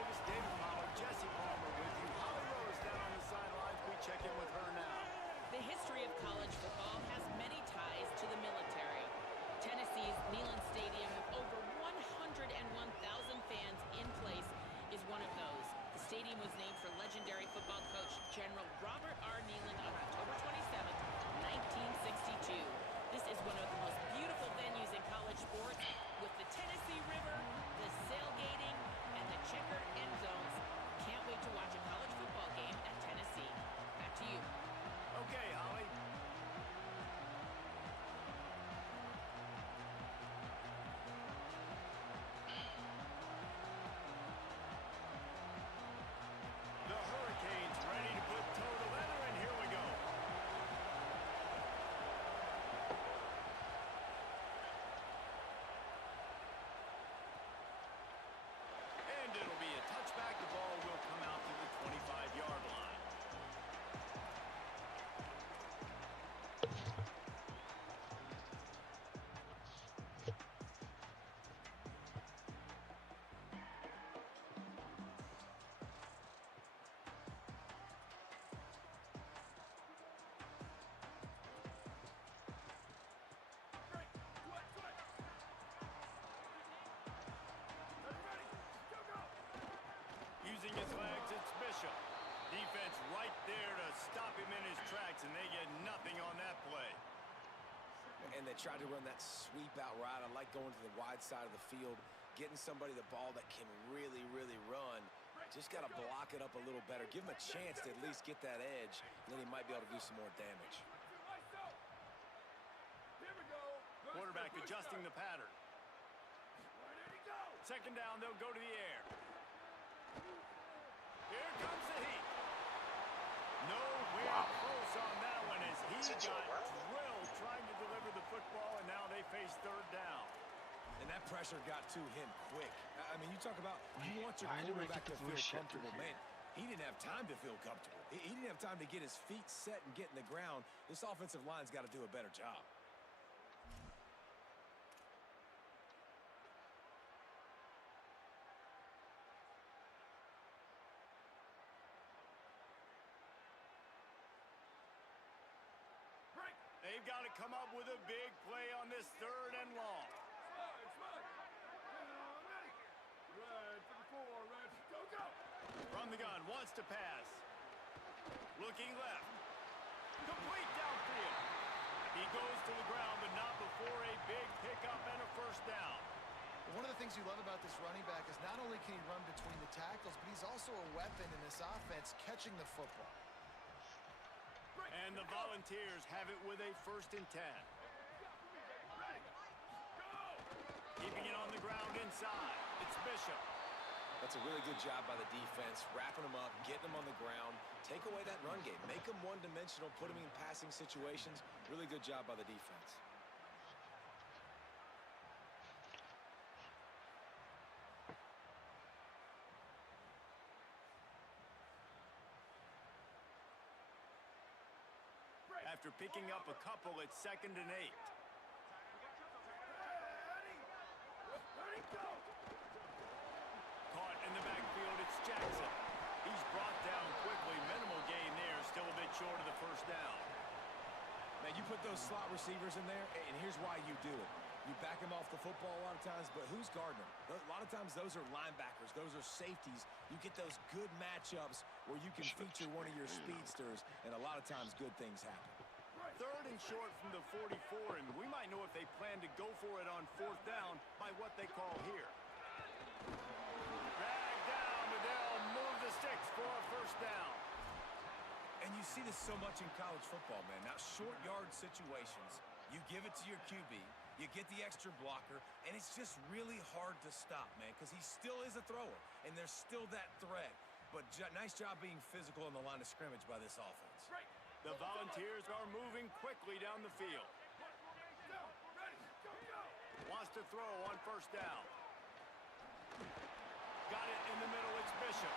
Davis, David Pollard, Jesse Palmer with you. Holly Rose down on the sidelines. We check in with her now. The history of college football has many ties to the military. Tennessee's Neyland Stadium with over 101,000 fans in place is one of those. The stadium was named for legendary football coach General Robert R. Neyland on October 27, 1962. This is one of the most beautiful venues in college sports with the Tennessee River, the sailgating, and the checkered end zones. Can't wait to watch a college football game at Tennessee. Back to you. Okay, Holly. The Hurricanes ready to put toe to leather, and here we go. And it'll be a touchback. The ball will come out to the 25-yard line. Using his legs, it's Bishop. Defense right there to stop him in his tracks, and they get nothing on that play. And they tried to run that sweep out route. I like going to the wide side of the field, getting somebody the ball that can really, really run. Just got to block it up a little better. Give him a chance to at least get that edge, and then he might be able to do some more damage. Quarterback adjusting the pattern. Second down, they'll go to the air. Here comes the heat. Nowhere close on that one as he got drilled trying to deliver the football, and now they face third down. And that pressure got to him quick. I mean, you talk about you want your quarterback to feel comfortable. Man, he didn't have time to feel comfortable. He didn't have time to get his feet set and get in the ground. This offensive line's got to do a better job. They've got to come up with a big play on this third and long. From the gun, wants to pass. Looking left. Complete downfield. He goes to the ground, but not before a big pickup and a first down. One of the things you love about this running back is not only can he run between the tackles, but he's also a weapon in this offense catching the football. And the Volunteers have it with a 1st and 10. Keeping it on the ground inside. It's Bishop. That's a really good job by the defense, wrapping them up, getting them on the ground, take away that run game, make them one-dimensional, put them in passing situations. Really good job by the defense. After picking up a couple, it's 2nd and 8. Caught in the backfield, it's Jackson. He's brought down quickly. Minimal gain there, still a bit short of the first down. Man, you put those slot receivers in there, and here's why you do it. You back them off the football a lot of times, but who's guarding them? A lot of times those are linebackers. Those are safeties. You get those good matchups where you can feature one of your speedsters, and a lot of times good things happen. 3rd and short from the 44, and we might know if they plan to go for it on 4th down by what they call here. Dragged down, but they'll move the sticks for a first down. And you see this so much in college football, man. Now, short yard situations, you give it to your QB, you get the extra blocker, and it's just really hard to stop, man, because he still is a thrower, and there's still that threat. But nice job being physical on the line of scrimmage by this offense. The Volunteers are moving quickly down the field. Wants to throw on 1st down. Got it in the middle, it's Bishop.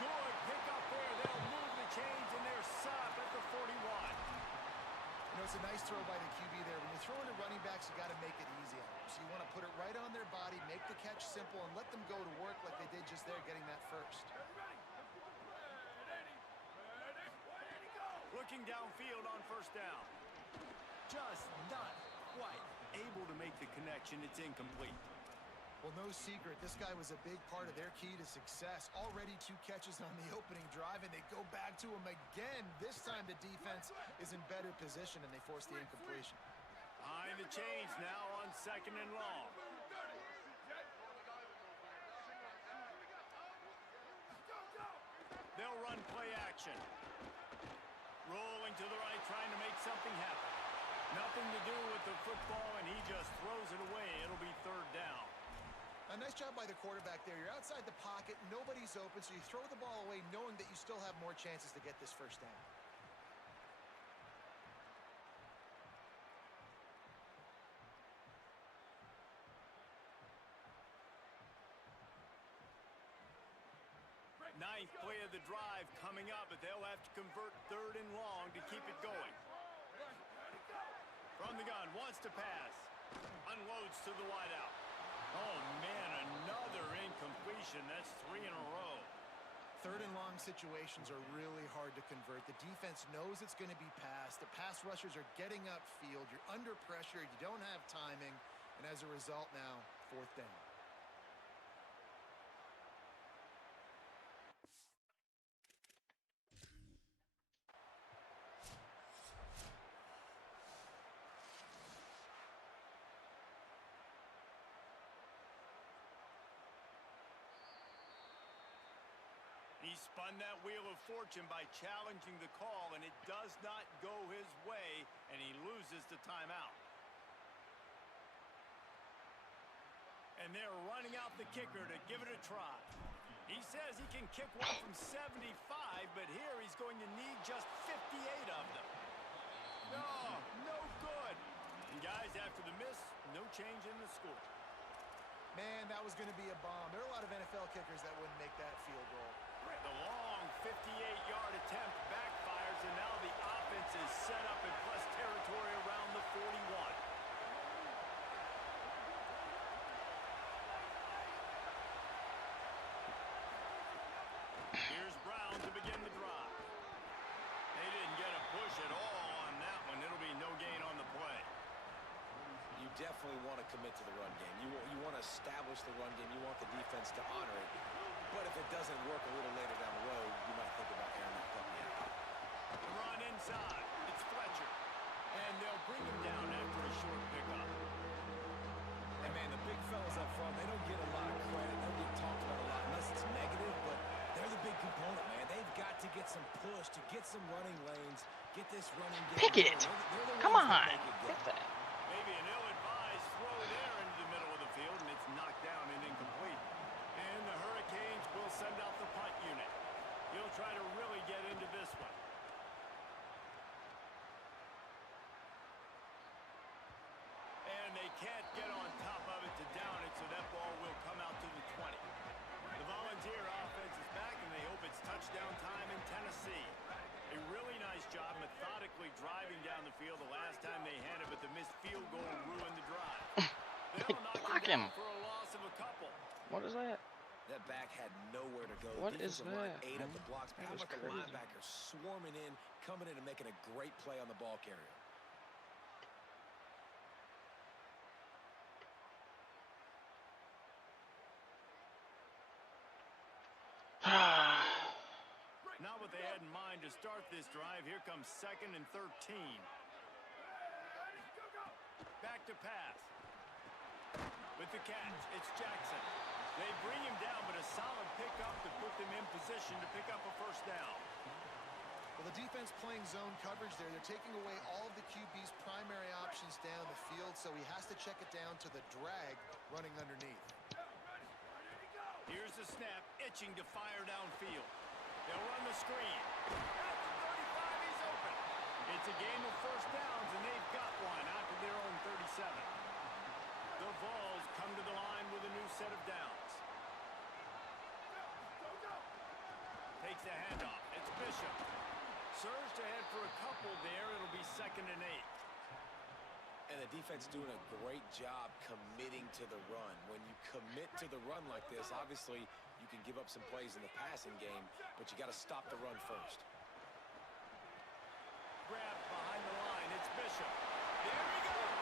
Good pick up there. They'll move the chains, and they're set up at the 41. You know, it's It's a nice throw by the QB there. When you're throwing to running backs, you got to make it easy on them. So you want to put it right on their body, make the catch simple, and let them go to work like they did just there, getting that first. Looking downfield on first down. Just not quite able to make the connection. It's incomplete. Well, no secret, this guy was a big part of their key to success. Already 2 catches on the opening drive, and they go back to him again. This time the defense is in better position, and they force the incompletion. Behind the chains now on 2nd and long. They'll run play action. Rolling to the right, trying to make something happen. Nothing to do with the football, and he just throws it away. It'll be 3rd down. A nice job by the quarterback there. You're outside the pocket, nobody's open, so you throw the ball away knowing that you still have more chances to get this first down. Ninth play of the drive coming up, but they'll have to convert 3rd and long to keep it going. From the gun, wants to pass. Unloads to the wideout. Oh, man, another incompletion. That's 3 in a row. 3rd and long situations are really hard to convert. The defense knows it's going to be passed. The pass rushers are getting upfield. You're under pressure. You don't have timing. And as a result now, 4th down. He spun that wheel of fortune by challenging the call, and it does not go his way, and he loses the timeout. And they're running out the kicker to give it a try. He says he can kick one from 75, but here he's going to need just 58 of them. No good. And guys, after the miss, no change in the score. Man, that was going to be a bomb. There are a lot of NFL kickers that wouldn't make that field goal. The long 58-yard attempt backfires, and now the offense is set up in plus territory around the 41. Here's Brown to begin the drive. They didn't get a push at all on that one. It'll be no gain on the play. You definitely want to commit to the run game. You want to establish the run game. You want the defense to honor it. But if it doesn't work a little later down the road, you might think about airing that puppy out. The run inside. It's Fletcher. And they'll bring him down after a short pickup. And, man, the big fellas up front, they don't get a lot of credit. They don't get talked about a lot unless it's negative, but they're the big component, man. They've got to get some push, to get some running lanes, get this running game. Pick it. Come on. Pick that. Maybe an ill-advised throw there into the middle of the field, and it's knocked down and incomplete. And the Hurricanes will send out the punt unit. He'll try to really get into this one. And they can't get on top of it to down it, so that ball will come out to the 20. The Volunteer offense is back, and they hope it's touchdown time in Tennessee. A really nice job methodically driving down the field the last time they had it, but the missed field goal ruined the drive. They'll knock Block him him. down for a loss of a couple. What is that? That back had nowhere to go. What is Defensive line that, ate up man? the blocks. That How is about the crazy. linebackers swarming in, coming in and making a great play on the ball carrier? Not what they had in mind to start this drive. Here comes 2nd and 13. Back to pass. With the catch, it's Jackson. They bring him down, but a solid pickup to put them in position to pick up a first down. Well, the defense playing zone coverage there. They're taking away all of the QB's primary options down the field, so he has to check it down to the drag running underneath. Here's the snap, itching to fire downfield. They'll run the screen. At the 35, he's open. It's a game of first downs, and they've got one out to their own 37. The Vols come to the line with a new set of downs. Takes the handoff. It's Bishop. Surged ahead for a couple there. It'll be 2nd and 8. And the defense doing a great job committing to the run. When you commit to the run like this, obviously you can give up some plays in the passing game, but you got to stop the run first. Grab behind the line. It's Bishop. There he goes.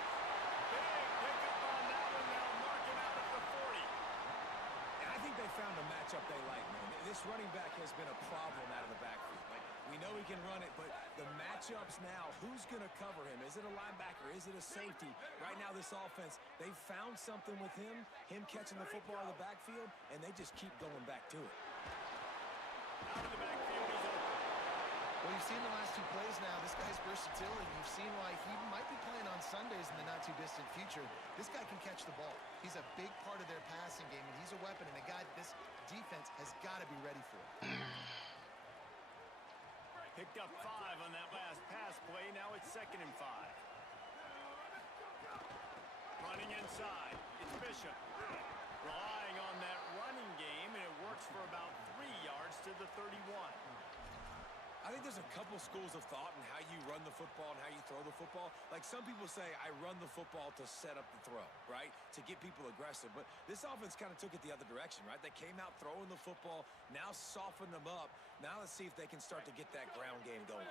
Big pickup on that one. Now marking out at the 40. And I think they found a matchup they like, man. This running back has been a problem out of the backfield. Like, we know he can run it, but the matchups now, who's going to cover him? Is it a linebacker? Is it a safety? Right now, this offense, they've found something with him catching the football in the backfield, and they just keep going back to it. Out of the backfield, he's open. Well, you've seen the last two plays now. This guy's versatility. You've seen why he might be playing on Sundays in the not-too-distant future. This guy can catch the ball. He's a big part of their passing game, and he's a weapon, and a guy that this defense has got to be ready for. Picked up 5 on that last pass play. Now it's 2nd and 5. Running inside. It's Bishop. Relying on that running game, and it works for about 3 yards to the 31. I think there's a couple schools of thought in how you run the football and how you throw the football. Like, some people say, I run the football to set up the throw, right? To get people aggressive. But this offense kind of took it the other direction, right? They came out throwing the football, now softened them up. Now let's see if they can start to get that ground game going.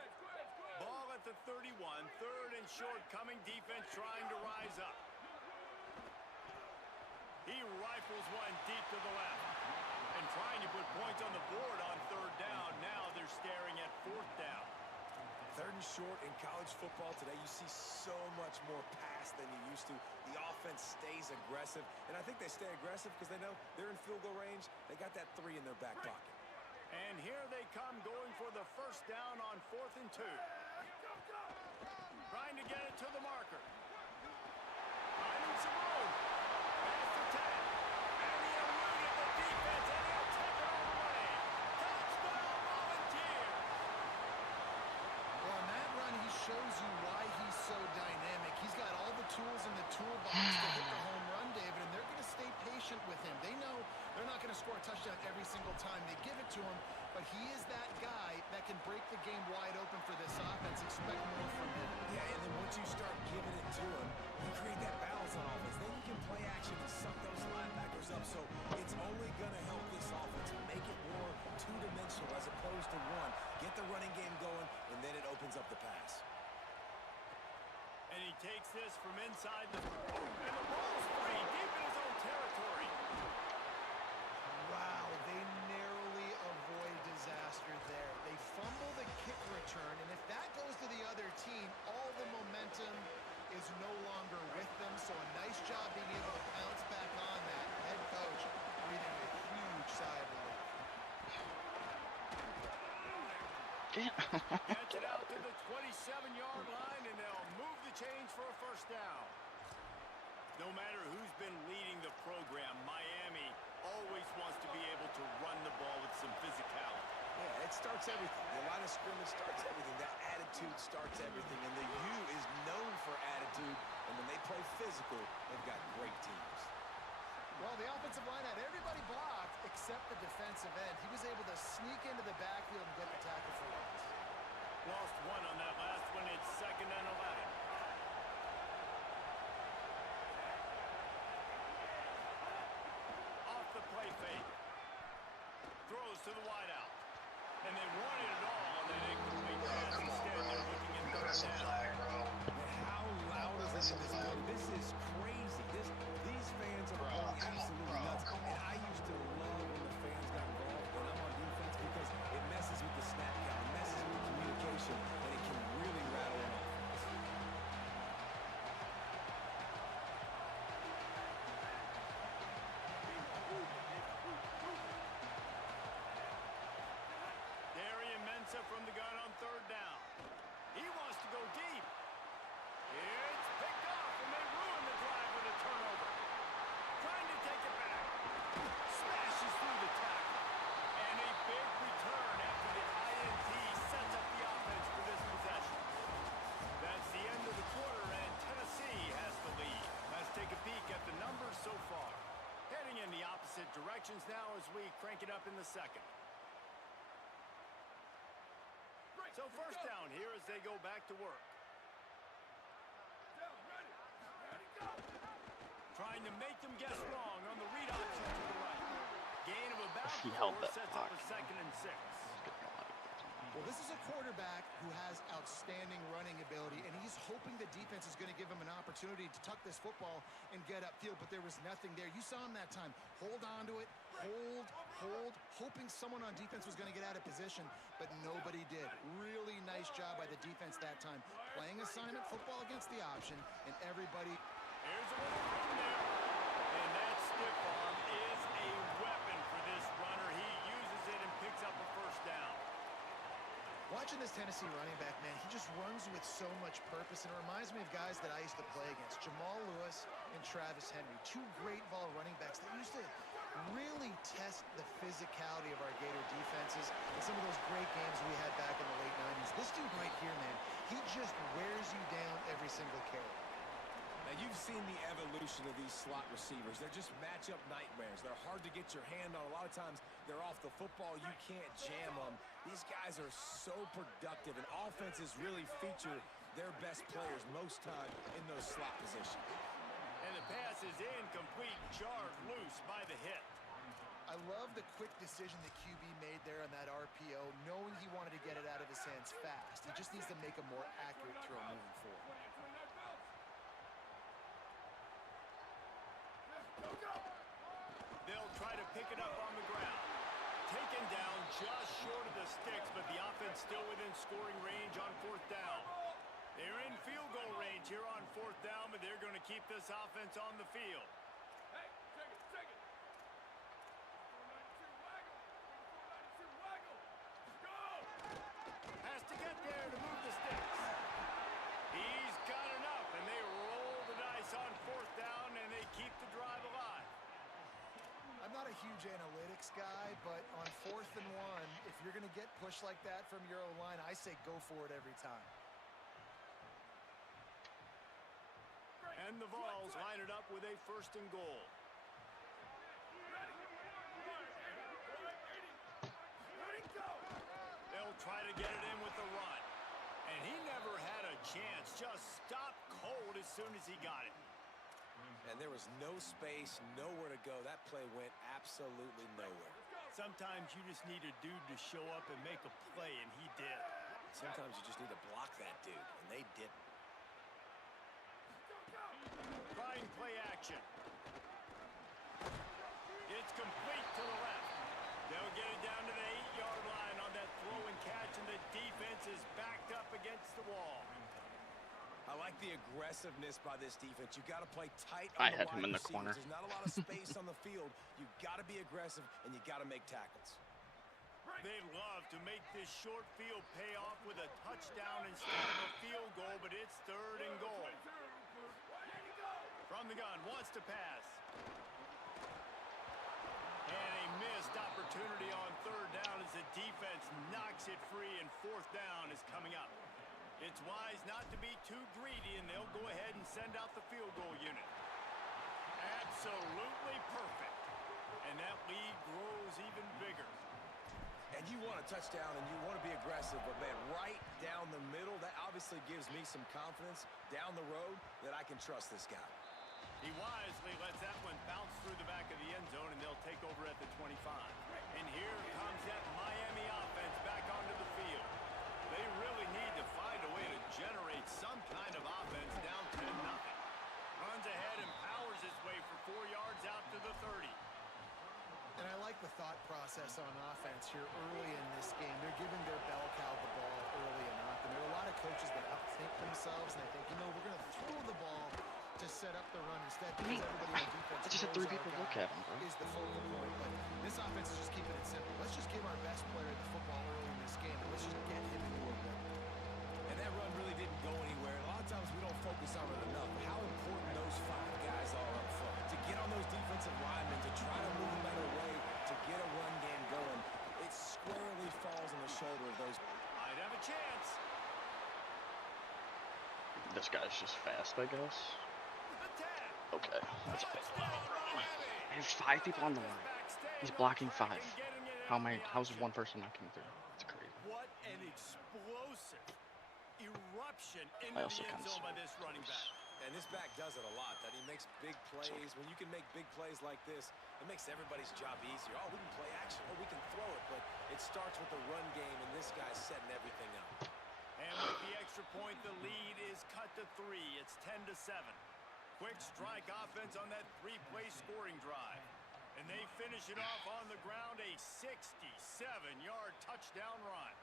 Ball at the 31, 3rd and short coming. Defense trying to rise up. He rifles one deep to the left. And trying to put points on the board on 3rd down. Now they're staring at 4th down. 3rd and short in college football today, you see so much more pass than you used to. The offense stays aggressive, and I think they stay aggressive because they know they're in field goal range. They got that 3 in their back pocket. And here they come going for the 1st down on 4th and 2. Trying to get it to the marker. Finding some room. Past the 10. And he eluded the defense, and he'll take it all the way. Touchdown, Volunteers! Well, on that run, he shows you why he's so dynamic. He's got all the tools in the toolbox to hit the home run, David, and they're going to stay patient with him. They know they're not going to score a touchdown every single time they give it to him, but he is that guy that can break the game wide open for this offense. Expect more from him. Yeah, and then once you start giving it to him, you create that balance on offense. Then you can play action and suck those linebackers up. So it's only going to help this offense make it more two-dimensional as opposed to one. Get the running game going, and then it opens up the pass. And he takes this from inside the... And the ball's free, deep in his own territory. Wow, they narrowly avoid disaster there. They fumble the kick return, and if that goes to the other team, all the momentum is no longer with them. So a nice job being able to bounce back on that. Head coach breathing a huge sigh of relief. Gets it out to the 27-yard line, and they'll move the chains for a 1st down. No matter who's been leading the program, Miami always wants to be able to run the ball with some physicality. Yeah, it starts everything. The line of scrimmage starts everything. That attitude starts everything. And the U is known for attitude. And when they play physical, they've got great teams. Well, the offensive line had everybody blocked except the defensive end. He was able to sneak into the backfield and get the tackle for loss. Lost 1 on that last one. It's 2nd and 11. Off the play fake. Throws to the wideout. And they wanted it all on that incomplete pass. Instead, they're looking in 3rd down. How loud is this in this building? This is crazy. These fans are going absolutely nuts. And I used to love when the fans got involved when I'm on defense because it messes with the snap count, it messes with communication, and it can really rattle an offense. Darian Mensah from the gun on 3rd down. He wants to go deep. It's picked off, and they ruin the drive with a turnover. Trying to take it back. Smashes through the tackle. And a big return after the INT sets up the offense for this possession. That's the end of the quarter, and Tennessee has the lead. Let's take a peek at the numbers so far. Heading in the opposite directions now as we crank it up in the 2nd. So 1st down here as they go back to work. trying to make them guess wrong on the read option to the right. Gain of about He 4 held that sets block. up a 2nd and 6. Well, this is a quarterback who has outstanding running ability, and he's hoping the defense is going to give him an opportunity to tuck this football and get upfield, but there was nothing there. You saw him that time. Hold on to it, hold, hoping someone on defense was going to get out of position, but nobody did. Really nice job by the defense that time. Playing assignment football against the option, and everybody... Here's a little run there, and that stiff arm is a weapon for this runner. He uses it and picks up a 1st down. Watching this Tennessee running back, man, he just runs with so much purpose, and it reminds me of guys that I used to play against, Jamal Lewis and Travis Henry, 2 great ball running backs that used to really test the physicality of our Gator defenses in some of those great games we had back in the late 90s. This dude right here, man, he just wears you down every single carry. Now, you've seen the evolution of these slot receivers. They're just matchup nightmares. They're hard to get your hand on. A lot of times, they're off the football. You can't jam them. These guys are so productive, and offenses really feature their best players most time in those slot positions. And the pass is incomplete, jarred loose by the hit. I love the quick decision the QB made there on that RPO, knowing he wanted to get it out of his hands fast. He just needs to make a more accurate throw moving forward. They'll try to pick it up on the ground. Taken down just short of the sticks, but the offense still within scoring range on 4th down. They're in field goal range here on 4th down, but they're going to keep this offense on the field. Has to get there to move the sticks. He's got enough, and they roll the dice on 4th down, and they keep the drive alive. I'm not a huge analytics guy, but on 4th and 1, if you're going to get pushed like that from your O-line, I say go for it every time. And the Vols line it up with a 1st and goal. They'll try to get it in with the run. And he never had a chance. Just stopped cold as soon as he got it. And there was no space, nowhere to go. That play went absolutely nowhere. Sometimes you just need a dude to show up and make a play, and he did. Sometimes you just need to block that dude, and they didn't. Trying play action. It's complete to the left. They'll get it down to the 8-yard line on that throw and catch, and the defense is backed up against the wall. I like the aggressiveness by this defense. You got to play tight I on the had him wide in the receivers. corner. There's not a lot of space on the field. You got to be aggressive, and you got to make tackles. They love to make this short field pay off with a touchdown instead of a field goal, but it's 3rd and goal. From the gun, wants to pass. And a missed opportunity on 3rd down as the defense knocks it free, and 4th down is coming up. It's wise not to be too greedy, and they'll go ahead and send out the field goal unit. Absolutely perfect. And that lead grows even bigger. And you want a touchdown, and you want to be aggressive, but, man, right down the middle, that obviously gives me some confidence down the road that I can trust this guy. He wisely lets that one bounce through the back of the end zone, and they'll take over at the 25. And here comes that Miami offense back onto the field. They really need to find a way to generate some kind of offense down 10-0. Runs ahead and powers his way for 4 yards out to the 30. And I like the thought process on offense here early in this game. They're giving their bell cow the ball early enough. And there are a lot of coaches that outthink themselves, and they think, you know, we're going to throw the ball to set up the run instead. Because everybody on defense I just had 3 people look at him, bro. Is the focal point. But this offense is just keeping it simple. Let's just give our best player the football early in this game, and let's just get him into a rhythm. And that run really didn't go anywhere. A lot of times we don't focus on it enough. How important those 5 guys are up front. To get on those defensive linemen, to try to move them out of the way, to get a run game going, it squarely falls on the shoulder of those. Might have a chance. This guy's just fast, I guess. Okay, that's it. There's 5 people on the line. He's blocking 5. How's one person not coming through? It's crazy. What an explosive eruption I into also the end kinda zone by saw this running back. And this back does it a lot, that he makes big plays. When you can make big plays like this, it makes everybody's job easier. Oh, we can play action, or we can throw it, but it starts with the run game, and this guy's setting everything up. And with the extra point, the lead is cut to 3. It's 10-7. Quick strike offense on that 3-play scoring drive. And they finish it off on the ground, a 67-yard touchdown run.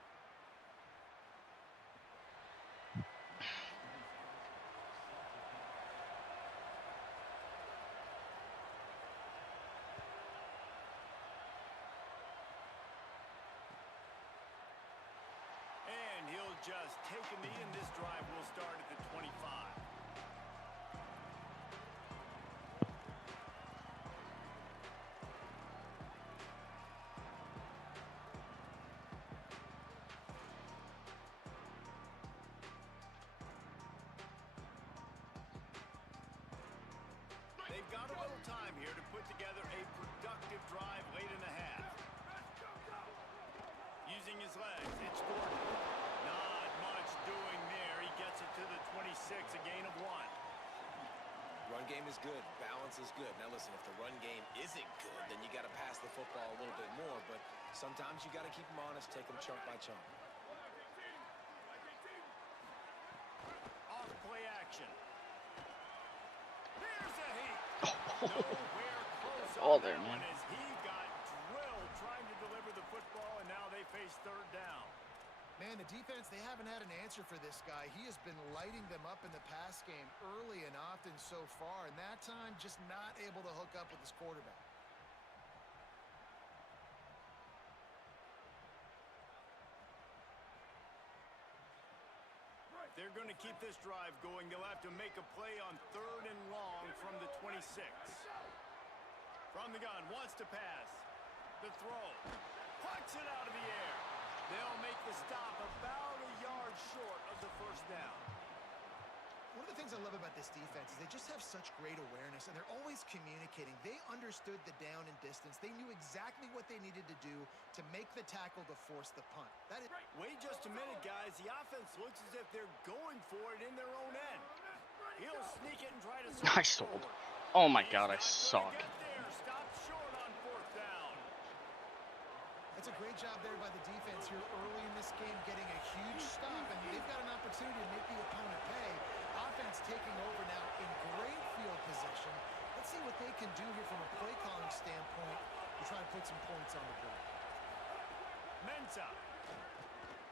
Just take a knee, and this drive will start at the 25. They've got a little time here to put together a productive drive late in the half. Using his legs, it's Gordon. Doing there, he gets it to the 26, a gain of 1. Run game is good, balance is good. Now listen, if the run game isn't good, then you got to pass the football a little bit more, but sometimes you got to keep them honest, take them chunk by chunk. Off play action. There's a hit. Nowhere close all there, man. As he got drilled trying to deliver the football, and now they face 3rd down. Man, the defense, they haven't had an answer for this guy. He has been lighting them up in the pass game early and often so far, and that time just not able to hook up with his quarterback. They're going to keep this drive going. They'll have to make a play on 3rd and long from the 26. From the gun, wants to pass. The throw. Puts it out of the air. They'll make the stop about a yard short of the 1st down. One of the things I love about this defense is they just have such great awareness, and they're always communicating. They understood the down and distance. They knew exactly what they needed to do to make the tackle to force the punt. That is. Wait just a minute, guys. The offense looks as if they're going for it in their own end. He'll sneak it and try to. I sold. Oh my God, I suck. Stop short on 4th down. That's a great job there by the defense here early in this game, getting a huge stop, and they've got an opportunity to make the opponent pay. Offense taking over now in great field position. Let's see what they can do here from a play calling standpoint to try to put some points on the board. Mensa.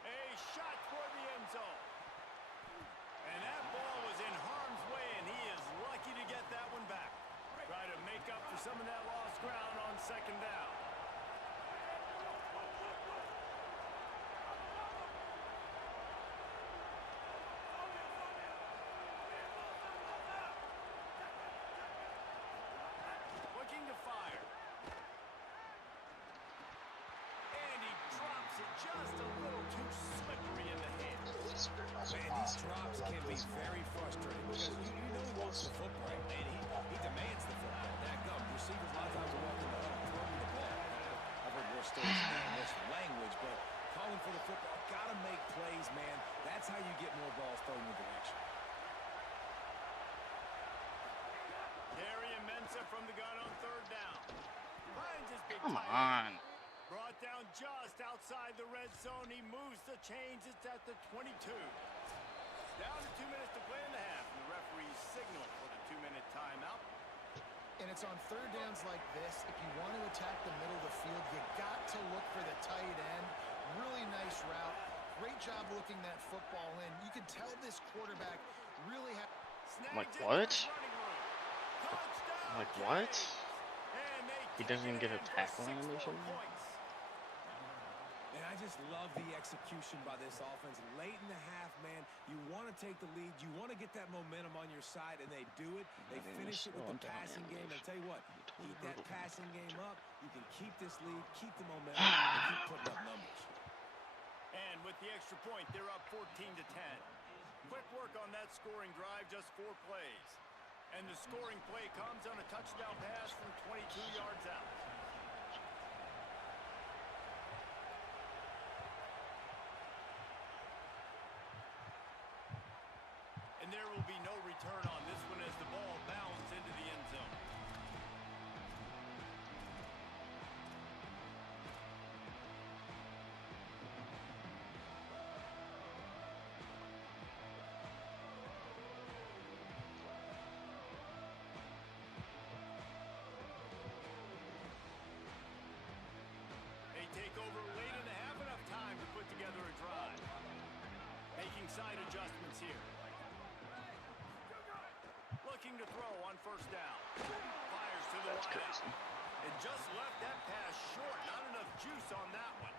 A shot for the end zone. And that ball was in harm's way, and he is lucky to get that one back. Try to make up for some of that lost ground on 2nd down. Looking to fire. And he drops it just a little too slippery in the hand. Man, these drops can be very frustrating because you know he wants the football, and he demands the football. That gum, receivers a lot of times are walking the huddle, throwing the ball. I've heard more stories than that, more language, but calling for the football, gotta make plays, man. That's how you get more balls thrown in the direction. From the gun on 3rd down. Finds his big Come tight on. end. Brought down just outside the red zone. He moves the chains. It's at the 22. Down to 2 minutes to play in the half. And the referee's signal for the 2-minute timeout. And it's on 3rd downs like this. If you want to attack the middle of the field, you got to look for the tight end. Really nice route. Great job looking that football in. You can tell this quarterback really had. Like what? Like what? He doesn't even get a tackle animation? And I just love the execution by this offense. Late in the half, man, you want to take the lead. You want to get that momentum on your side, and they do it. They finish it with the passing game. I'll tell you what, keep that passing game up. You can keep this lead, keep the momentum, and keep putting up numbers. And with the extra point, they're up 14-10. Quick work on that scoring drive, just 4 plays. And the scoring play comes on a touchdown pass from 22 yards out. And there will be no return on this side adjustments here. Looking to throw on first down. Fires to the wideout. And just left that pass short. Not enough juice on that one.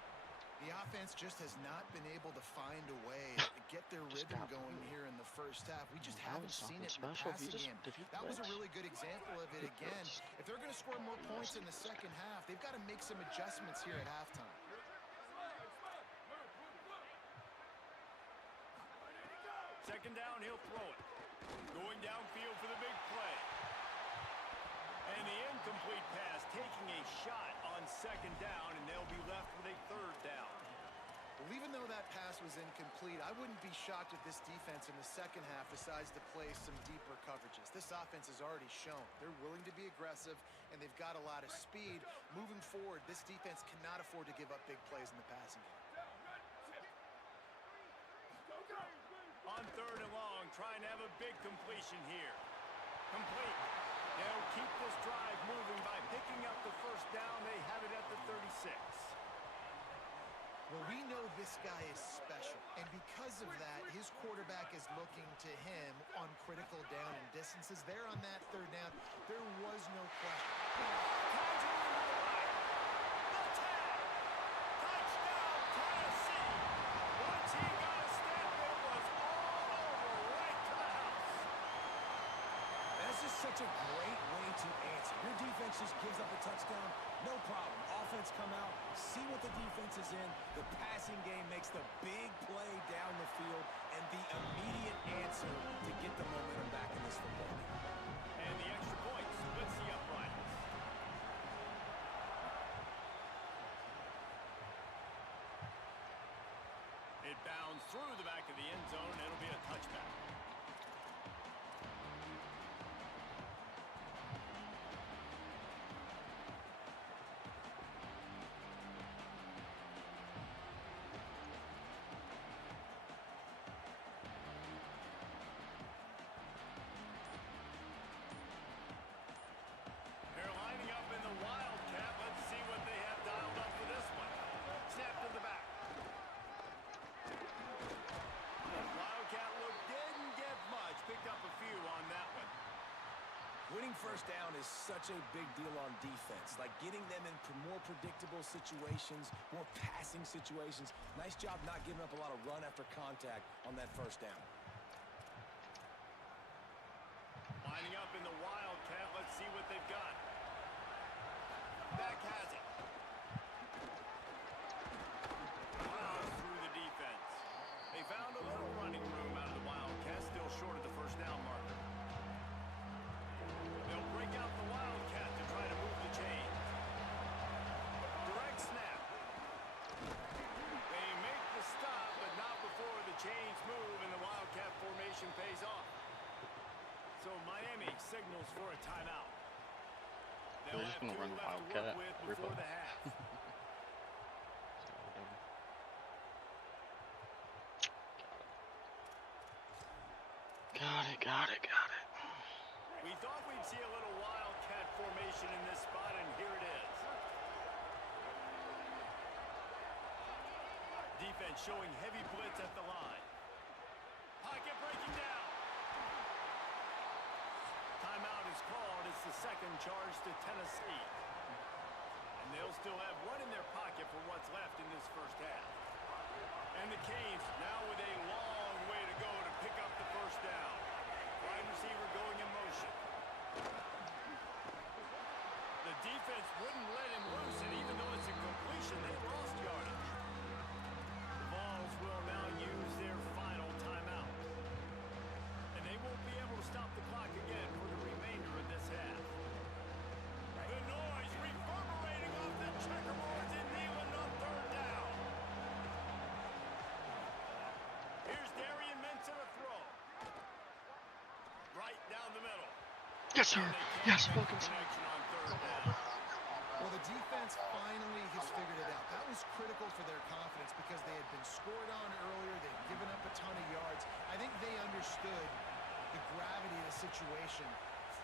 The offense just has not been able to find a way to get their rhythm going here in the first half. We just haven't seen it in the passing game. That was a really good example of it again. If they're going to score more points in the second half, they've got to make some adjustments here at halftime. Second down, he'll throw it. Going downfield for the big play. And the incomplete pass, taking a shot on second down, and they'll be left with a third down. Well, even though that pass was incomplete, I wouldn't be shocked if this defense in the second half decides to play some deeper coverages. This offense has already shown they're willing to be aggressive, and they've got a lot of speed. Moving forward, this defense cannot afford to give up big plays in the passing game. On third and long, trying to have a big completion here. Complete. They'll keep this drive moving by picking up the first down. They have it at the 36. Well, we know this guy is special, and because of that, his quarterback is looking to him on critical down and distances. There on that third down, there was no question. Touchdown, Tennessee. Once he got a step, it was all over right to the house. That's just such a great way to answer. Your defense just gives up a touchdown, no problem. Offense come out, see what the defense is in. The passing game makes the big play down the field and the immediate answer to get the momentum back in this football game. And the extra point splits the uprights. It bounds through the back of the end zone. It'll be a touchback. Winning first down is such a big deal on defense, like getting them in more predictable situations, more passing situations. Nice job not giving up a lot of run after contact on that first down. Lining up in the Wildcat. Let's see what they've got. Back has it. Plows through the defense. They found a little running room out of the Wildcat, still short of the first down marker. They'll break out the Wildcat to try to move the chains. Direct snap. They make the stop, but not before the chains move and the Wildcat formation pays off. So Miami signals for a timeout. They'll have two left to work with before the half. Got it. We thought we'd see a little Wildcat formation in this spot, and here it is. Defense showing heavy blitz at the line. Pocket breaking down. Timeout is called. It's the second charge to Tennessee. And they'll still have one in their pocket for what's left in this first half. And the Canes now with a long way to go to pick up the first down. Wide receiver going in motion. The defense wouldn't let him loose, and even though it's a completion, they lost yardage. The Vols will now use their final timeout. And they won't be able to stop the clock again for the remainder of this half. The noise reverberating off the checkerboards in Neyland on third down. Here's Darian Mintz at a throw. Right down the middle. Yes, sir. Yes, Wilkinson. Well, the defense finally has figured it out. That was critical for their confidence because they had been scored on earlier. They'd given up a ton of yards. I think they understood the gravity of the situation.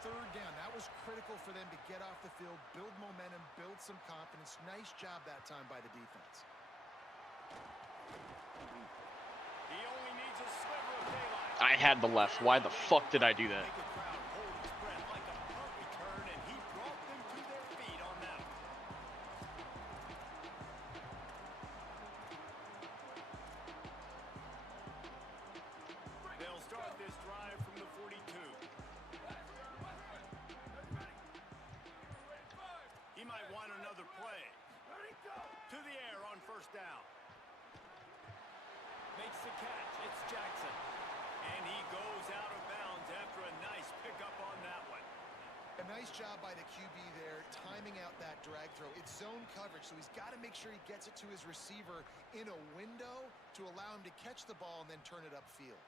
Third down, that was critical for them to get off the field, build momentum, build some confidence. Nice job that time by the defense. He only needs a I had the left. Why the fuck did I do that? They'll start this drive from the 42. He might want another play. To the air on first down. Makes the catch. It's Jackson. And he goes out of bounds after a nice pickup on that one. A nice job by the QB there, timing out that drag throw. It's zone coverage, so he's got to make sure he gets it to his receiver in a window to allow him to catch the ball and then turn it upfield.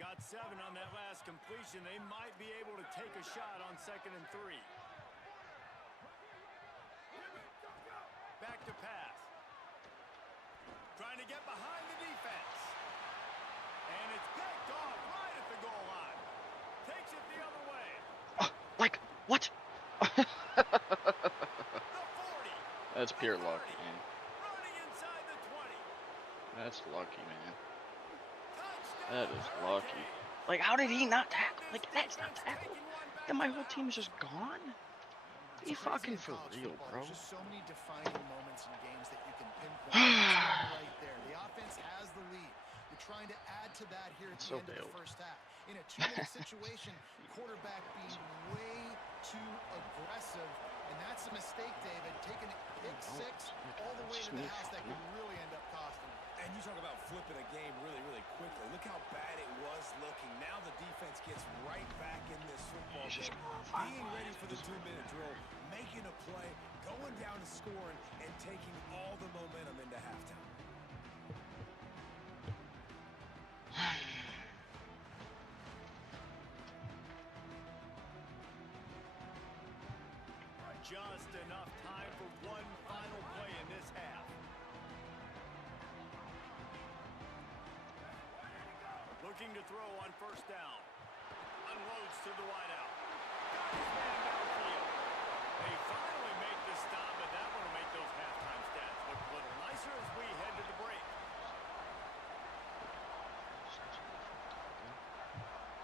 Got 7 on that last completion. They might be able to take a shot on 2nd and 3. Back to pass. Trying to get behind the defense. And it's picked off right at the goal line. Takes it the other way. Like, what? The 40. That's pure luck, man. Running inside the 20. That's lucky, man. Touchdown, That is lucky. Like, how did he not tackle? Like, that's not tackle. Then my whole team is just gone? Be fucking for real, bro. There's just so many defining moments in games that you can pinpoint. Right there. The offense has the lead. You're trying to add to that here at the end of the first half. In a 2-minute situation, quarterback being way too aggressive, and that's a mistake, David. Taking it pick 6 all the way to the house, that could really end up costing him. And you talk about flipping a game really, really quickly. Look how bad it was looking. Now the defense gets right back in this football game. Being ready for the 2-minute drill, making a play, going down and scoring, and taking all the momentum into halftime. Just enough time for one final play in this half. Looking to throw on first down. Unloads to the wideout. Got his man downfield. They finally make the stop, but that one will make those halftime stats look a little nicer as we head to the break.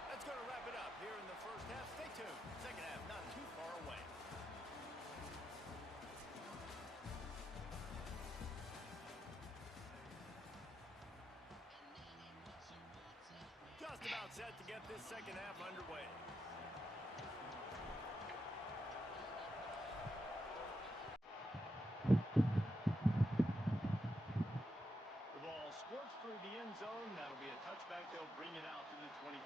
That's going to wrap it up here in the first half. Stay tuned. Second half not too far away. Just about set to get this second half underway. The ball squirts through the end zone. That'll be a touchback. They'll bring it out to the 25.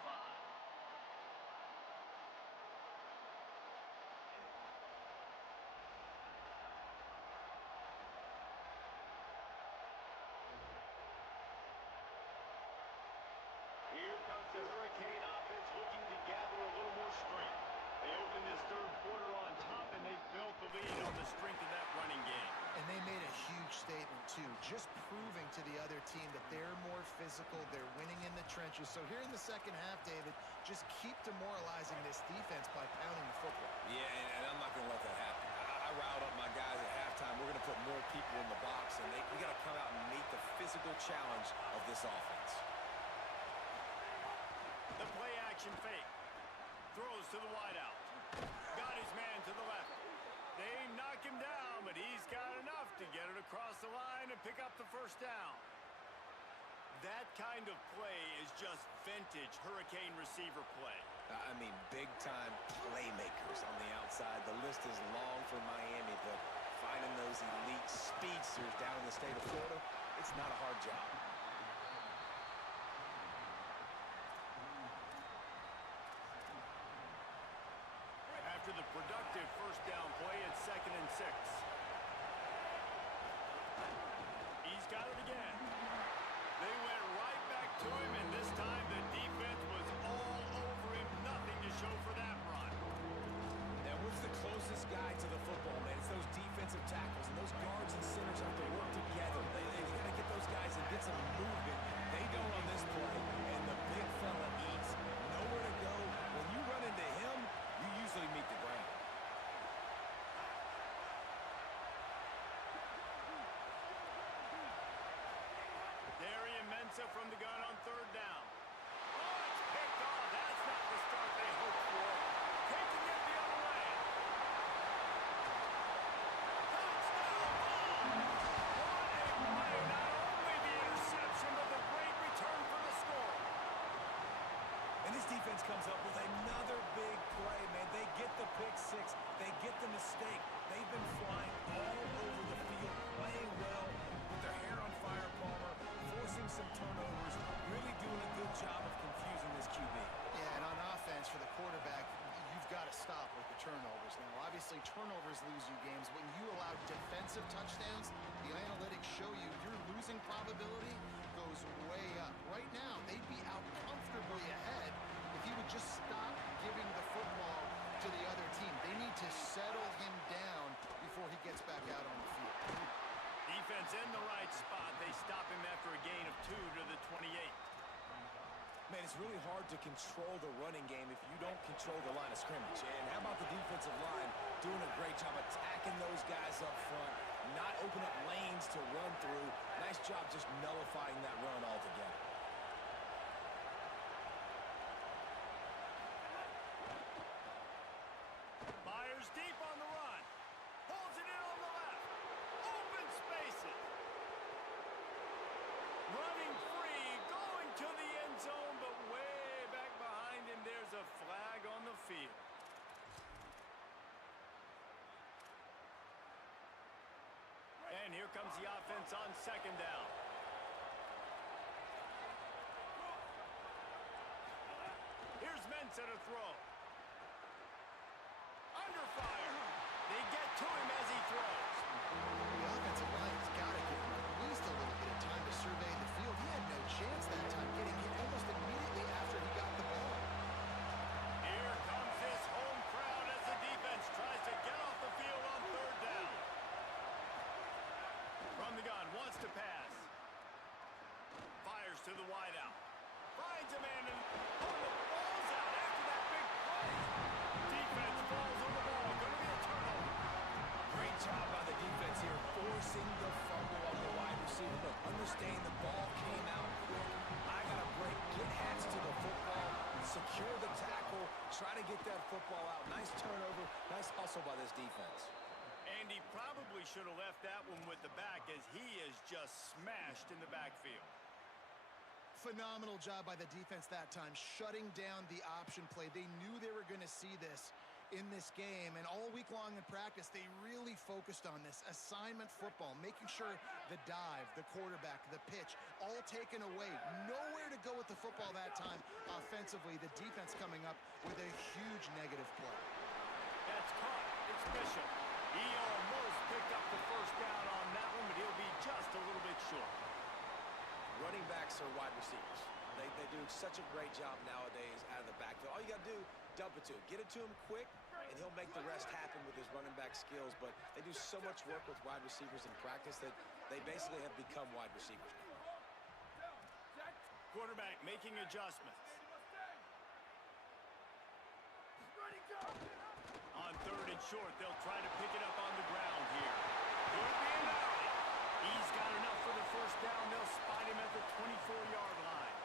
Here comes the Hurricane offense looking to gather a little more strength. They opened this third quarter on top, and they built the lead on the strength of that running game. And they made a huge statement, too, just proving to the other team that they're more physical, they're winning in the trenches. So here in the second half, David, just keep demoralizing this defense by pounding the football. Yeah, and I'm not going to let that happen. I riled up my guys at halftime. We're going to put more people in the box, and we got to come out and meet the physical challenge of this offense. The play action fake. Throws to the wideout. Got his man to the left. They knock him down, but he's got enough to get it across the line and pick up the first down. That kind of play is just vintage Hurricane receiver play. I mean, big-time playmakers on the outside. The list is long for Miami, but finding those elite speedsters down in the state of Florida, it's not a hard job. After the productive first down play, it's 2nd and 6. He's got it again. They went right back to him, and this time the defense was all over him. Nothing to show for that run. Now, what's the closest guy to the football, man? It's those defensive tackles, and those guards and centers have to work together. They got to get those guys and get some movement. They don't on this play, and the big fella eats. Nowhere to go. When you run into him, you usually meet the ground. from the gun on third down. Oh, it's picked off. That's not the start they hoped for. Taking it the other way. Touchdown ball. What a play. Not only the interception, but the great return for the score. And this defense comes up with another big play, man. They get the pick six. They get the mistake. They've been flying all over the field, playing well, with their hair on fire, Palmer, forcing some turnovers, really doing a good job of confusing this QB. Yeah, and on offense for the quarterback, you've got to stop with the turnovers. Now, obviously, turnovers lose you games. When you allow defensive touchdowns, the analytics show you your losing probability goes way up. Right now, they'd be out comfortably ahead if he would just stop giving the football to the other team. They need to settle him down before he gets back out on the field. Defense in the right spot. They stop him after a gain of 2 to the 28. Man, it's really hard to control the running game if you don't control the line of scrimmage. And how about the defensive line doing a great job attacking those guys up front, not open up lanes to run through. Nice job just nullifying that run altogether. Myers deep on the run. Pulls it in on the left. Open spaces. Running free, going to the end zone, but way back behind him, there's a flag on the field. And here comes the offense on second down. Here's Mensa to throw. Under fire. They get to him as he throws. The offensive line has got to give him at least a little bit of time to survey the field. He had no chance that time, getting hit almost immediately after he got the ball. Here comes this home crowd as the defense tries to get off the field on third down. From the gun, wants to pass. Fires to the wideout. Finds a man and falls out after that big play. Defense falls on the ball. Going to be a turnover. Great job by the defense here, forcing the fumble on the wide receiver. Look, understand the ball came out quick. I got to break, get hats to the football, secure the tackle, try to get that football out. Nice turnover, nice hustle by this defense. And he probably should have left that one with the back as he is just smashed in the backfield. Phenomenal job by the defense that time, shutting down the option play. They knew they were going to see this in this game, and all week long in practice, they really focused on this assignment football, making sure the dive, the quarterback, the pitch, all taken away. Nowhere to go with the football that time offensively. The defense coming up with a huge negative play. That's caught. It's Bishop. He almost picked up the first down on that one, but he'll be just a little bit short. Running backs are wide receivers. They do such a great job nowadays out of the backfield. All you got to do, dump it to him. Get it to him quick, and he'll make the rest happen with his running back skills. But they do so much work with wide receivers in practice that they basically have become wide receivers now. Quarterback making adjustments. On third and short, they'll try to pick it up on the ground here. Could be an alley. He's got enough for the first down. They'll spot him at the 24-yard line.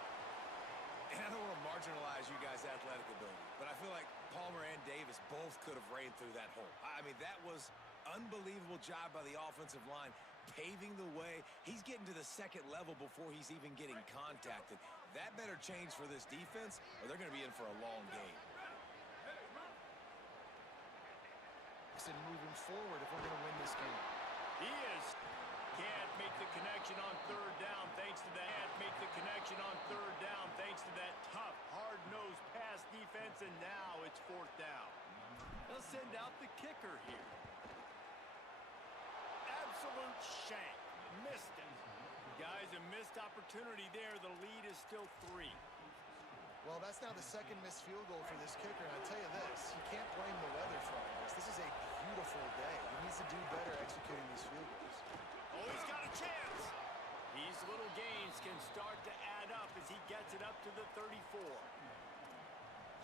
And I don't want to marginalize you guys' athletic ability, but I feel like Palmer and Davis both could have ran through that hole. I mean, that was unbelievable job by the offensive line, paving the way. He's getting to the second level before he's even getting contacted. That better change for this defense, or they're going to be in for a long game. And moving forward if we're going to win this game. He is. Can't make the connection on third down thanks to that. Can't make the connection on third down thanks to that tough, hard-nosed pass defense, and now it's fourth down. They'll send out the kicker here. Absolute shank. Missed it. Guys, a missed opportunity there. The lead is still 3. Well, that's now the second missed field goal for this kicker, and I tell you this, you can't blame the weather for all this. This is a beautiful day. He needs to do better executing these field goals. Oh, he's got a chance. These little gains can start to add up as he gets it up to the 34.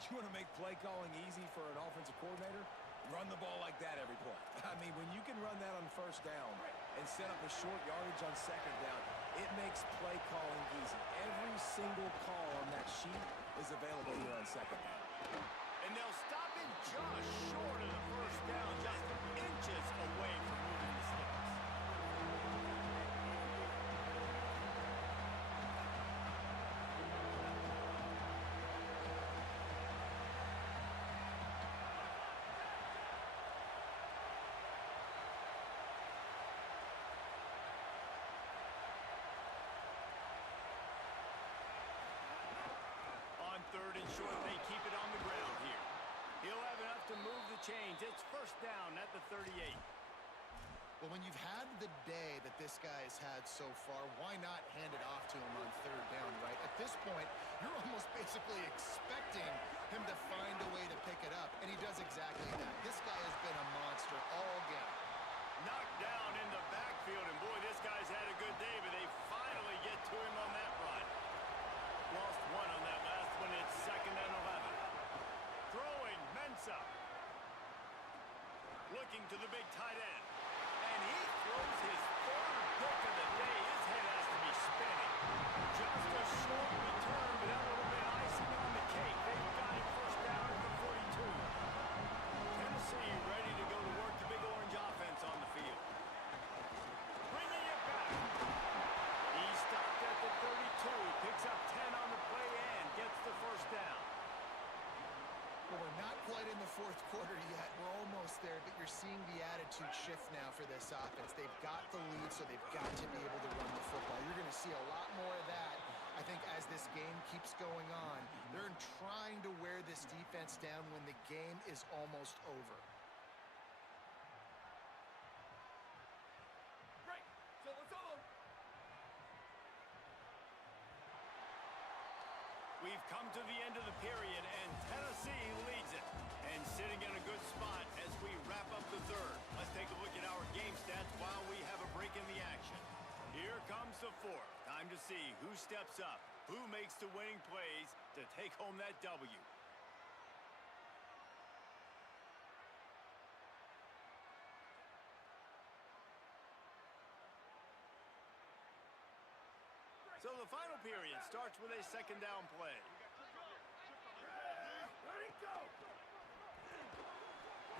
You want to make play calling easy for an offensive coordinator? Run the ball like that every play. I mean, when you can run that on first down, and set up a short yardage on second down. It makes play calling easy. Every single call on that sheet is available here on second down. And they'll stop him just short of the first down, just inches away from moving the sticks. Third and short, they keep it on the ground here. He'll have enough to move the chains. It's first down at the 38. Well, when you've had the day that this guy has had so far, why not hand it off to him on third down, right? At this point, you're almost basically expecting him to find a way to pick it up, and he does exactly that. This guy has been a monster all game. Knocked down in the backfield, and boy, this guy's had a good day, but they finally get to him on that run. Lost one on that last one. It's second and 11. Throwing, Mensa. Looking to the big tight end. And he throws his third pick of the day. His head has to be spinning. Just a short return, but a little bit icing on the cake. They've got him first down at the 42. Tennessee ready to go to work the Big Orange offense on the field. Bringing it back. He stopped at the 32. Picks up 10 on the play and gets the first down. Well, we're not quite in the fourth quarter yet. We're almost there, but you're seeing the attitude shift now for this offense. They've got the lead, so they've got to be able to run the football. You're going to see a lot more of that, I think, as this game keeps going on. They're trying to wear this defense down when the game is almost over. Right, so it's on. We've come to the end of the period, and Tennessee leads it. And sitting in a good spot as we wrap up the third. Let's take a look at our game stats while we have a break in the action. Here comes the fourth. Time to see who steps up, who makes the winning plays to take home that W. So the final period starts with a second down play.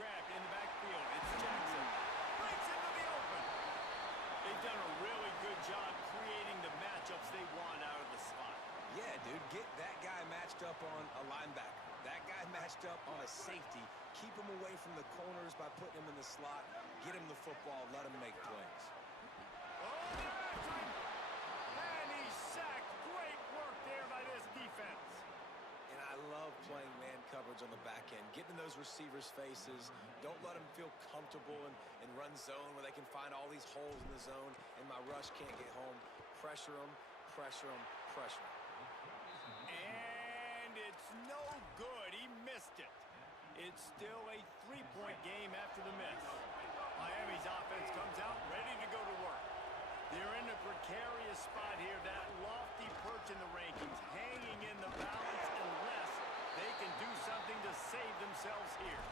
Grabbed in the backfield. It's Jackson. Breaks into the open. They've done a really good job creating the matchups they want out of the slot. Yeah, dude, get that guy matched up on a linebacker. That guy matched up on a safety. Keep him away from the corners by putting him in the slot. Get him the football. Let him make plays. And he's sacked. Great work there by this defense. And I love playing man coverage on the back end. Getting in those receivers' faces. Don't let them feel comfortable and run zone where they can find all these holes in the zone and my rush can't get home. Pressure them, pressure them, pressure them. And it's no good. He missed it. It's still a three-point game after the miss. Miami's offense comes out ready to go to work. They're in a precarious spot here, that lofty perch in the rankings, hanging in the balance unless they can do something to save themselves here.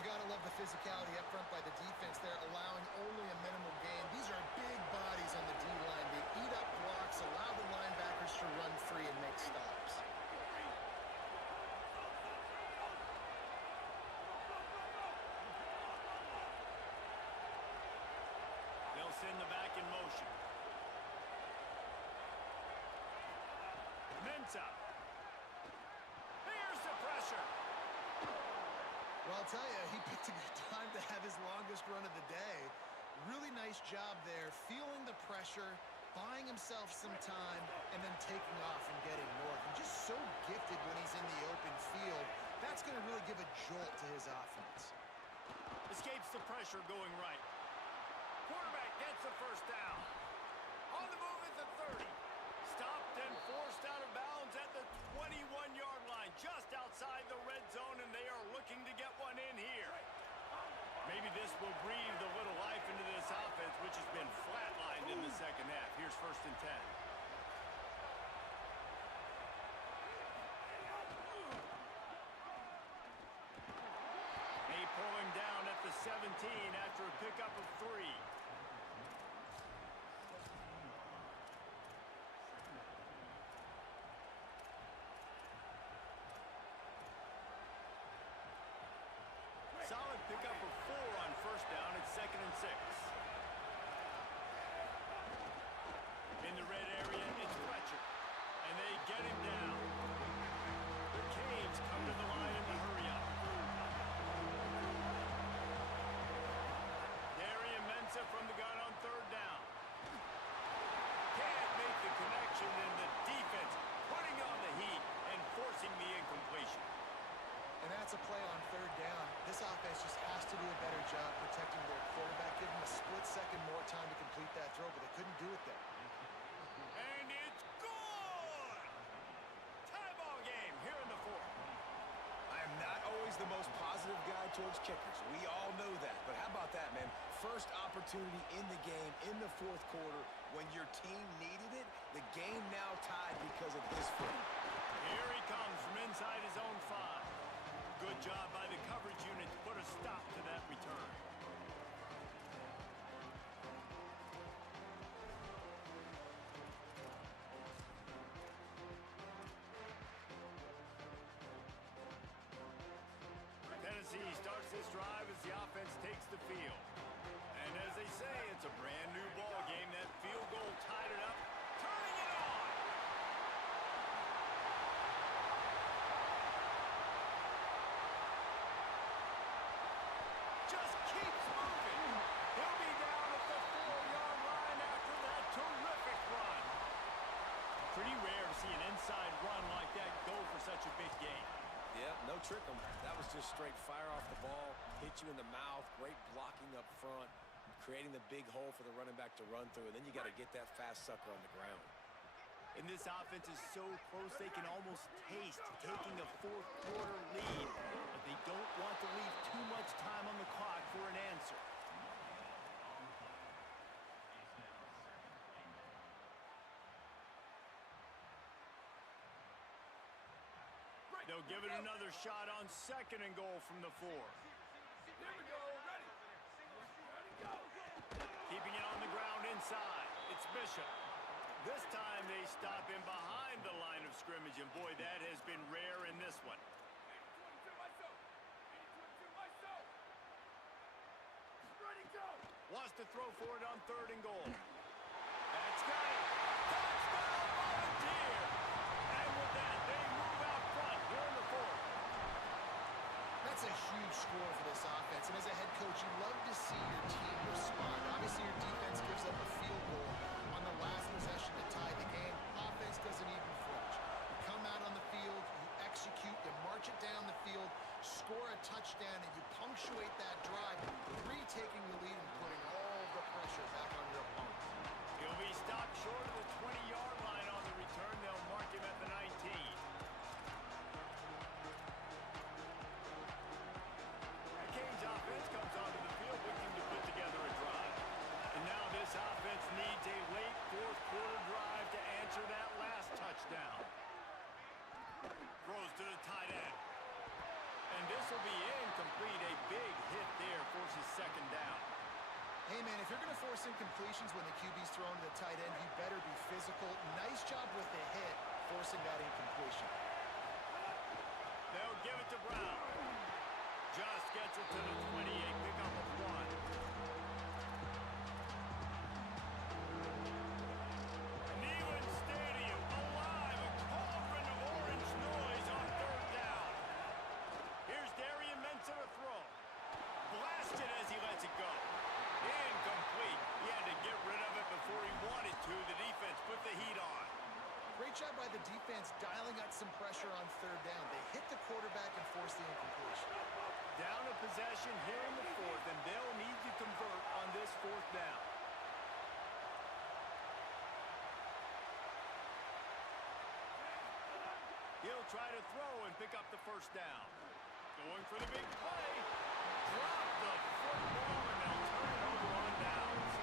You got to love the physicality up front by the defense there, allowing only a minimal gain. These are big bodies on the D-line. They eat up blocks, allow the linebackers to run free and make stops. They'll send the back in motion. Mensa. Here's the pressure. Well, I'll tell you, he picked a good time to have his longest run of the day. Really nice job there, feeling the pressure, buying himself some time, and then taking off and getting north. And just so gifted when he's in the open field. That's going to really give a jolt to his offense. Escapes the pressure going right. Quarterback gets the first down. On the move at the 30. Stopped and forced out of bounds at the 21-yard line, just outside the red zone, and they are looking to get one in here. Maybe this will breathe a little life into this offense, which has been flatlined in the second half. Here's first and 10. They pull him down at the 17 after a pickup of 3. to do a better job protecting their quarterback, give him a split second more time to complete that throw, but they couldn't do it there. And it's good! Tie ball game here in the fourth. I am not always the most positive guy towards kickers. We all know that. But how about that, man? First opportunity in the game in the fourth quarter when your team needed it. The game now tied because of his foot. Here he comes from inside his own 5. Good job by the coverage unit to put a stop to that return. Tennessee starts this drive as the offense takes the field. And as they say, it's a brand new ball game. That field goal tied it up, turning it on. Just keeps moving. He'll be down at the 4-yard line after that terrific run. Pretty rare to see an inside run like that go for such a big gain. Yeah, no trick 'em. That was just straight fire off the ball, hit you in the mouth, great blocking up front, creating the big hole for the running back to run through, and then you got to get that fast sucker on the ground. And this offense is so close they can almost taste taking a fourth quarter lead, but they don't want to leave too much time on the clock for an answer. They'll give it another shot on 2nd and goal from the 4. Keeping it on the ground inside. It's Bishop. This time they stop him behind the line of scrimmage, and boy, that has been rare in this one. Wants to throw for it on 3rd and goal. That's got it. Touchdown, Volunteer! And with that, they move out front here in the 4th. That's a huge score for this offense, and as a head coach, you love to see your team respond. Obviously, your defense gives up a field goal on the last possession to tie the game. Offense doesn't even flinch. You come out on the field, you execute, you march it down the field, score a touchdown, and you punctuate that drive, retaking the lead and putting all the pressure back on your opponent. He'll be stopped short of the 20-yard line on the return. They'll mark him at the 19. Canes offense comes onto the field looking to put together a drive. And now this offense needs a late fourth quarter drive to answer that last touchdown. Throws to the tight end. And this will be incomplete. A big hit there forces 2nd down. Hey, man, if you're going to force incompletions when the QB's thrown to the tight end, you better be physical. Nice job with the hit, forcing that incompletion. They'll give it to Brown. Just gets it to the 28, pickup of 1. Neyland Stadium alive, a cauldron of orange noise on 3rd down. Here's Darian Mensah to throw. Blasted as he lets it go. Incomplete. He had to get rid of it before he wanted to. The defense put the heat on. Great job by the defense dialing up some pressure on 3rd down. They hit the quarterback and forced the incompletion. Down a possession here in the 4th, and they'll need to convert on this 4th down. He'll try to throw and pick up the 1st down. Going for the big play. Drop the football, and they'll turn it over on downs.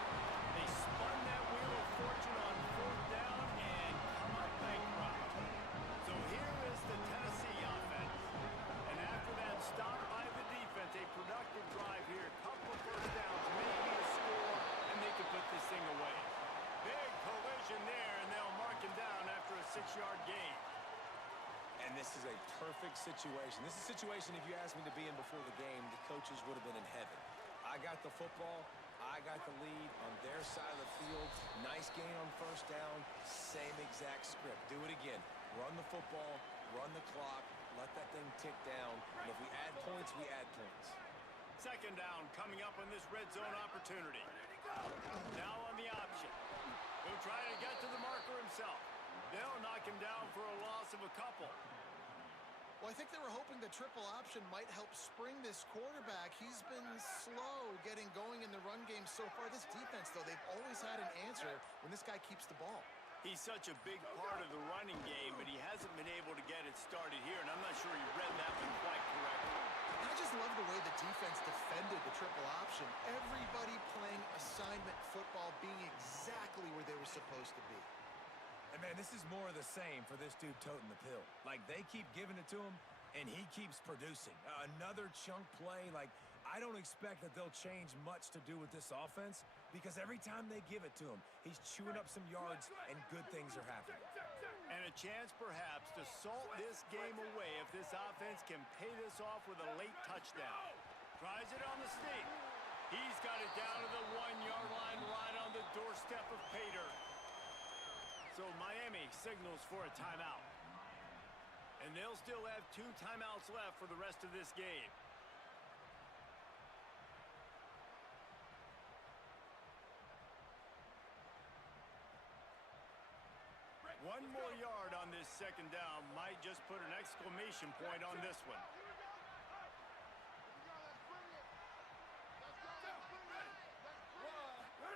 They spun that wheel of fortune on 4th down and come up bankrupt. So here is the Tennessee offense. And after that stop by the defense, a productive drive here. Couple of 1st downs, maybe a score, and they can put this thing away. Big collision there, and they'll mark him down after a 6-yard gain. And this is a perfect situation. This is a situation, if you asked me to be in before the game, the coaches would have been in heaven. I got the football. I got the lead on their side of the field. Nice gain on 1st down. Same exact script. Do it again. Run the football, run the clock, let that thing tick down. And if we add points, we add points. 2nd down coming up on this red zone opportunity. Now on the option. He'll try to get to the marker himself. They'll knock him down for a loss of a couple. Well, I think they were hoping the triple option might help spring this quarterback. He's been slow getting going in the run game so far. This defense, though, they've always had an answer when this guy keeps the ball. He's such a big part of the running game, but he hasn't been able to get it started here, and I'm not sure he read that one quite correctly. I just love the way the defense defended the triple option. Everybody playing assignment football, being exactly where they were supposed to be. And, man, this is more of the same for this dude toting the pill. Like, they keep giving it to him, and he keeps producing. Another chunk play. Like, I don't expect that they'll change much to do with this offense because every time they give it to him, he's chewing up some yards, and good things are happening. And a chance, perhaps, to salt this game away if this offense can pay this off with a late touchdown. Tries it on the sneak. He's got it down to the 1-yard line right on the doorstep of Pater. So Miami signals for a timeout. And they'll still have 2 timeouts left for the rest of this game. One more yard on this second down might just put an exclamation point on this one.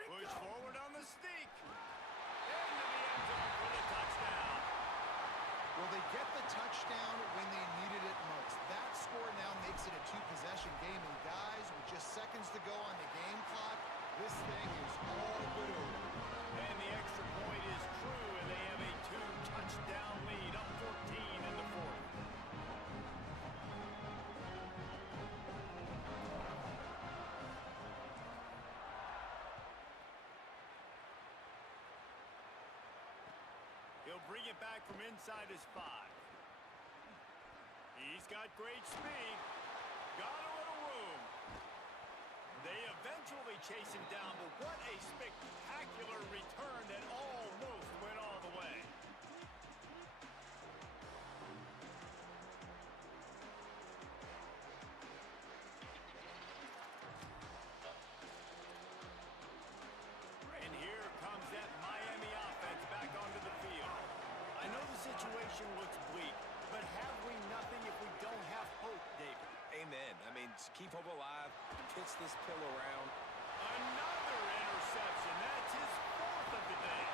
Push forward on the sneak. Into the end zone for the touchdown. Well, they get the touchdown when they needed it most. That score now makes it a 2-possession game. And guys, with just seconds to go on the game clock, this thing is all but over. And the extra point is true, and they have a 2-touchdown lead, up 14 in the fourth. He'll bring it back from inside his 5. He's got great speed. Got a little room. They eventually chase him down, but what a spectacular return that almost went all the way. And here comes that Miami offense back onto the field. I know the situation looks bleak, but have we nothing if we don't have hope, David? Amen. I mean, keep hope alive, pitch this pill around. Another interception. That's his 4th of the day.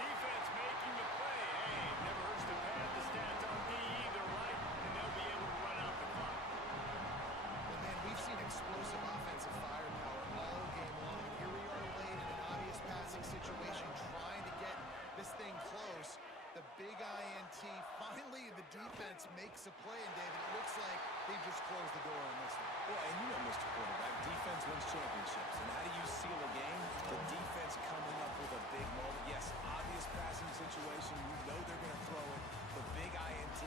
Defense making the play. Hey, never hurts to pad the stats on D either, right? And they'll be able to run out the clock. Well, man, we've seen explosive offensive firepower all game long. And here we are late in an obvious passing situation, trying to get this thing close. The big INT. Finally, the defense makes a play, and David, it looks like they've just closed the door on this one. Well, and you know, Mr. Quarterback, defense wins championships. And how do you seal a game? The defense coming up with a big moment. Yes, obvious passing situation. You know they're going to throw it. The big INT,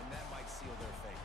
and that might seal their fate.